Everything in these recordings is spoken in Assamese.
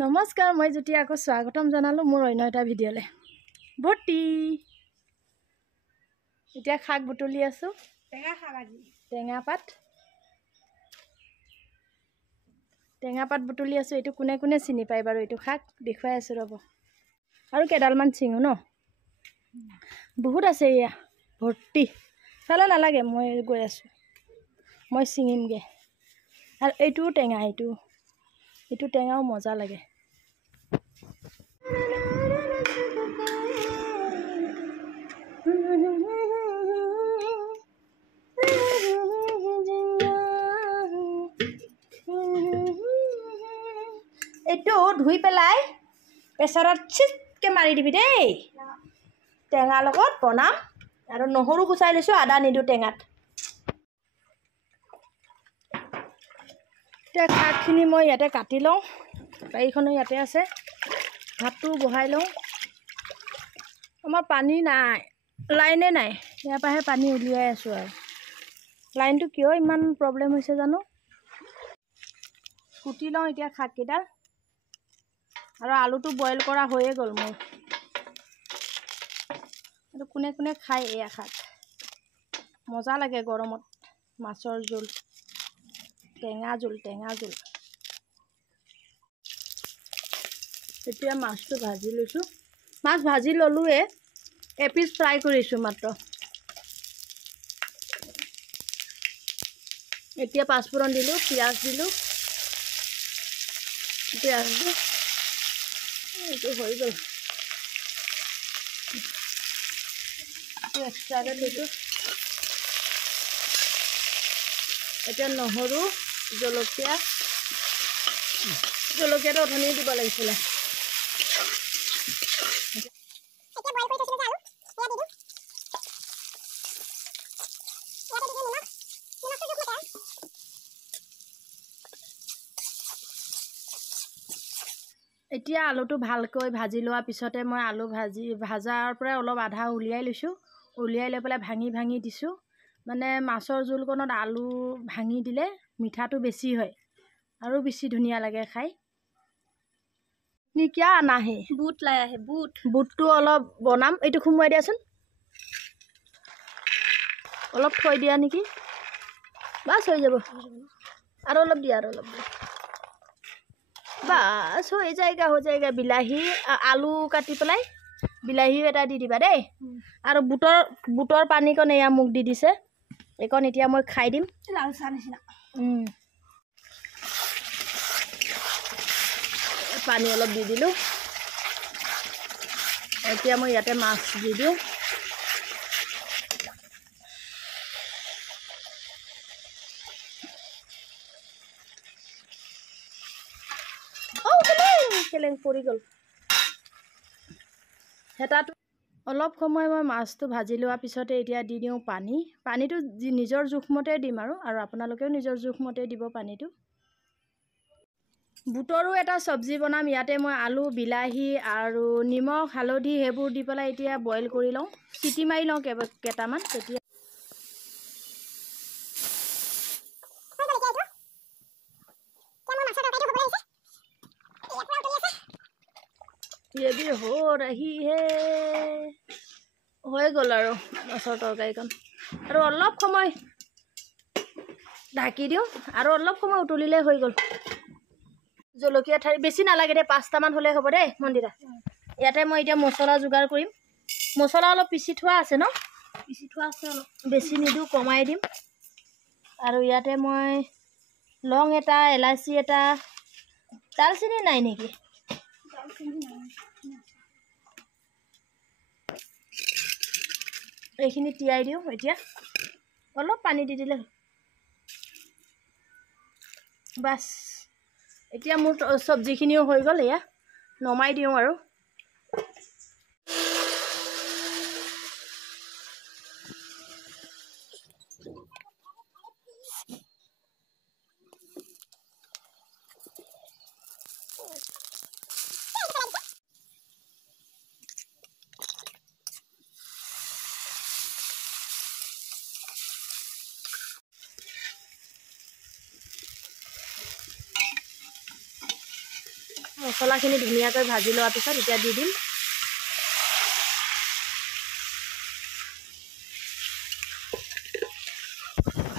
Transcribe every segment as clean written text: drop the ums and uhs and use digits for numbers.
নমস্কাৰ, মই জ্যোতি আকৌ স্বাগতম জনালোঁ মোৰ অন্য এটা ভিডিঅ'লৈ। ভৰ্তি এতিয়া শাক বুটলি আছোঁ। টেঙা পাত বুটলি আছোঁ। এইটো কোনে কোনে চিনি পায় বাৰু? এইটো শাক দেখুৱাই আছোঁ ৰ'ব। আৰু কেইডালমান চিঙো ন, বহুত আছে এয়া ভৰ্তি। চালে নালাগে, মই গৈ আছোঁ, মই ছিঙিমগৈ। আৰু এইটোও টেঙা, এইটো টেঙাও মজা লাগে। এইটো ধুই পেলাই প্ৰেছাৰত চিটকৈ মাৰি দিবি দেই। টেঙাৰ লগত বনাম। আৰু নহৰু গুচাই লৈছোঁ, আদা নিদিওঁ টেঙাত। এতিয়া শাকখিনি মই ইয়াতে কাটি লওঁ। বাৰীখনো ইয়াতে আছে। ভাতটো বহাই লওঁ। আমাৰ পানী নাই, লাইনে নাই। ইয়াৰ পৰাহে পানী উলিয়াই আছোঁ। আৰু লাইনটো কিয় ইমান প্ৰব্লেম হৈছে জানো। কুটি লওঁ এতিয়া শাককেইডাল। আৰু আলুটো বইল কৰা হৈয়ে গ'ল মোৰ। এইটো কোনে কোনে খায় এয়া শাক? মজা লাগে গৰমত। মাছৰ জোল, টেঙা জোল। এতিয়া মাছটো ভাজি লৈছোঁ। মাছ ভাজি ল'লোৱে, এপিচ ফ্ৰাই কৰিছোঁ মাত্ৰ। এতিয়া পাঁচফোৰণ দিলোঁ, পিঁয়াজ দিলোঁ। এইটো হৈ গ'ল। এক্সট্ৰাকৈ থৈছোঁ। এতিয়া নহৰু, জলকীয়াটো অথনি দিব লাগিছিলে। এতিয়া আলুটো ভালকৈ ভাজি লোৱাৰ পিছতে মই আলু ভাজাৰ পৰা অলপ আধা উলিয়াই লৈছোঁ। উলিয়াই লৈ পেলাই ভাঙি দিছোঁ। মানে মাছৰ জোলকণত আলু ভাঙি দিলে মিঠাটো বেছি হয় আৰু বেছি ধুনীয়া লাগে খাই। কিয় আনাহে? বুট লাই আহে। বুটটো অলপ বনাম। এইটো সোমোৱাই দিয়াচোন, অলপ থৈ দিয়া নেকি, বাছ হৈ যাব। আৰু অলপ দিয়া, বাছ হৈ যায়গা। বিলাহী, আলু কাটি পেলাই বিলাহীও এটা দি দিবা দেই। আৰু বুটৰ পানীকণ এয়া মোক দি দিছে। এইকণ এতিয়া মই খাই দিম। লাল চাহ নিচিনা। পানী অলপ দি দিলোঁ। এতিয়া মই ইয়াতে মাছ দি দিওঁ। কেলেং পৰি গ'ল হেতাটো। অলপ সময় মই মাছটো ভাজি লোৱাৰ পিছতে এতিয়া দি দিওঁ পানী। পানীটো নিজৰ জোখমতে দিম আৰু আপোনালোকেও নিজৰ জোখমতে দিব পানীটো। বুটৰো এটা চব্জি বনাম। ইয়াতে মই আলু, বিলাহী আৰু নিমখ, হালধি সেইবোৰ দি পেলাই এতিয়া বইল কৰি লওঁ। চিটি মাৰি লওঁ কেইটামান। তেতিয়া হৈ গ'ল আৰু মাছৰ তৰকাৰীকণ। আৰু অলপ সময় ঢাকি দিওঁ, আৰু অলপ সময় উতলিলে হৈ গ'ল। জলকীয়া ঠাৰি বেছি নালাগে দেই, 5টামান হ'লে হ'ব দেই মন্দিৰা। ইয়াতে মই এতিয়া মছলা যোগাৰ কৰিম। মছলা অলপ পিচি থোৱা আছে ন, অলপ বেছি নিদিওঁ, কমাই দিম। আৰু ইয়াতে মই লং এটা, এলাচি এটা, দালচেনি নাই নেকি? এইখিনি তিয়াই দিওঁ। এতিয়া অলপ পানী দি দিলে বাছ। এতিয়া মোৰ চব্জিখিনিও হৈ গ'ল। এয়া নমাই দিওঁ আৰু। মছলাখিনি ধুনীয়াকৈ ভাজি লোৱাৰ পিছত এতিয়া দি দিম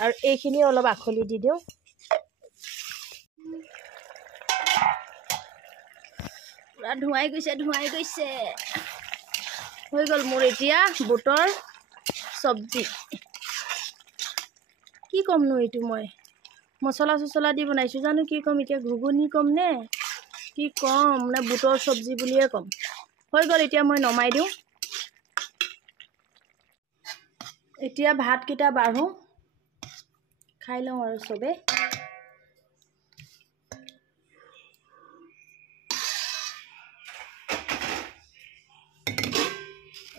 আৰু এইখিনি অলপ আখলি দি দিওঁ পুৰা ধুৱাই গৈছে হৈ গ'ল মোৰ এতিয়া বুটৰ চব্জি কি ক'মনো এইটো মই মছলা চছলা দি বনাইছোঁ জানো কি ক'ম এতিয়া ঘুগুনি ক'ম নে কি ক'ম নে বুটৰ চব্জি বুলিয়ে ক'ম হৈ গ'ল এতিয়া মই নমাই দিওঁ এতিয়া ভাতকেইটা বাঢ়ো খাই লওঁ আৰু চবে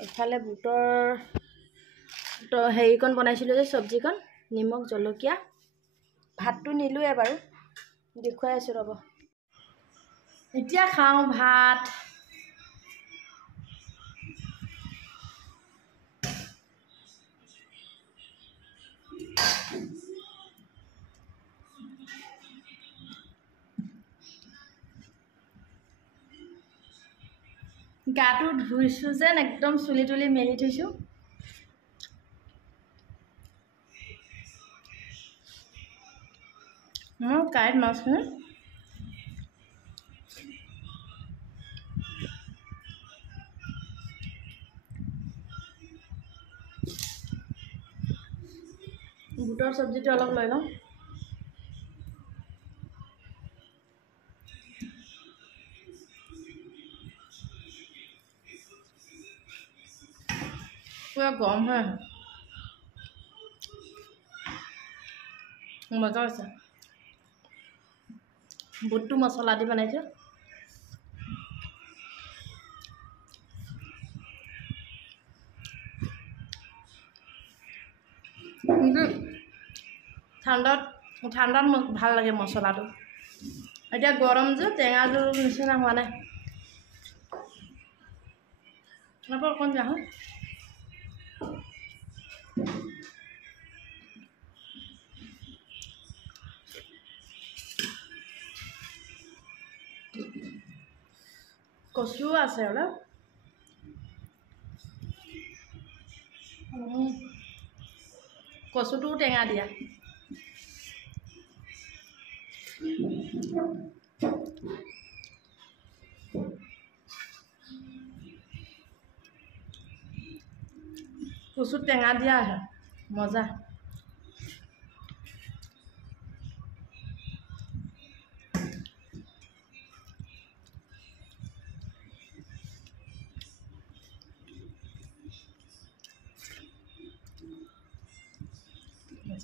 এফালে বুটৰ হেৰিকণ বনাইছিলোঁ যে চব্জিকণ নিমখ জলকীয়া ভাতটো নিলোৱে বাৰু দেখুৱাই আছোঁ ৰ'ব এতিয়া খাওঁ ভাত গাটো ধুইছোঁ যেন একদম চুলি তুলি মেলি থৈছোঁ কাইট মাছখিনি বুটৰ চব্জিটো অলপ লৈ লওঁ পুৰা গৰম হয় মজা হৈছে বুটটো মছলা দি বনাইছোঁ ঠাণ্ডাত ভাল লাগে মছলাটো এতিয়া গৰম যে টেঙাটো নিচিনা হোৱা নাই অকণ যাওঁ কচুও আছে অলপ কচুটোও টেঙা দিয়া কচুত টেঙা দিয়া আহে মজা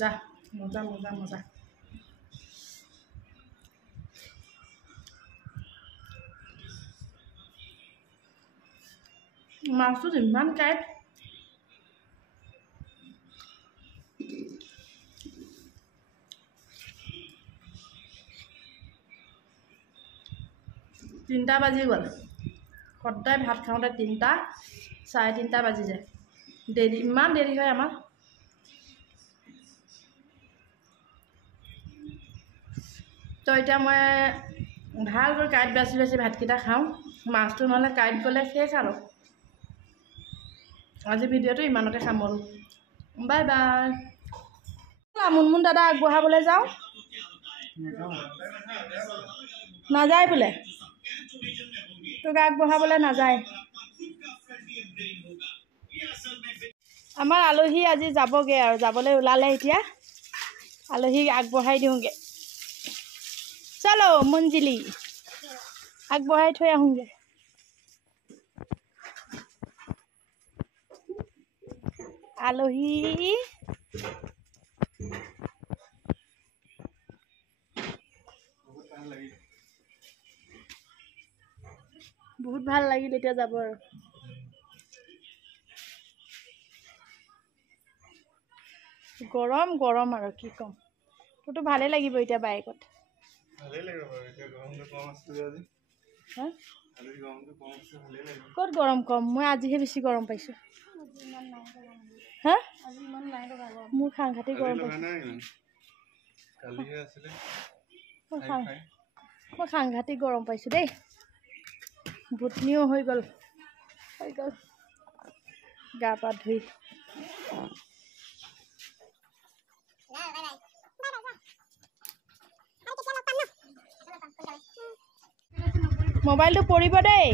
মজা মজা মজা মজা মাছটো ইমান কাইট তিনিটা বাজি গ'ল সদায় ভাত খাওঁতে 3টা 3:30 বাজি যায় দেৰি ইমান দেৰি হয় আমাৰ তো এতিয়া মই ভালকৈ কাইট বাছি ভাতকেইটা খাওঁ মাছটো নহ'লে কাইট গ'লে শেষ আৰু আজি ভিডিঅ'টো ইমানতে সামৰোঁ বাই বাই মুনমুন দাদা আগবঢ়াবলৈ যাওঁ নাযায় বোলে তোক আগবঢ়াবলৈ নাযায় আমাৰ আলহী আজি যাবগৈ আৰু যাবলৈ ওলালে এতিয়া আলহীক আগবঢ়াই দিওঁগৈ চলো মঞ্জিলি আগবঢ়াই থৈ আহোঁগৈ আলহী বহুত ভাল লাগিল এতিয়া যাব আৰু গৰম গৰম আৰু কি ক'ম তোৰতো ভালেই লাগিব এতিয়া বাইকত ভালেই লাগিব বাৰু এতিয়া গৰমটো কম আছে আজি হা আজি গৰমটো কম আছে ভালেই লাগিব ক'ত গৰম কম মই আজিহে বেছি গৰম পাইছোঁ হা আজি ইমান নাই লগা গৰম মোৰ সাংঘাতিক গৰম পাইছোঁ কালিহে আছিলে মই সাংঘাতিক গৰম পাইছোঁ দেই ভুটনিও হৈ গ'ল গা পা ধুই মোবাইলটো পৰিব দেই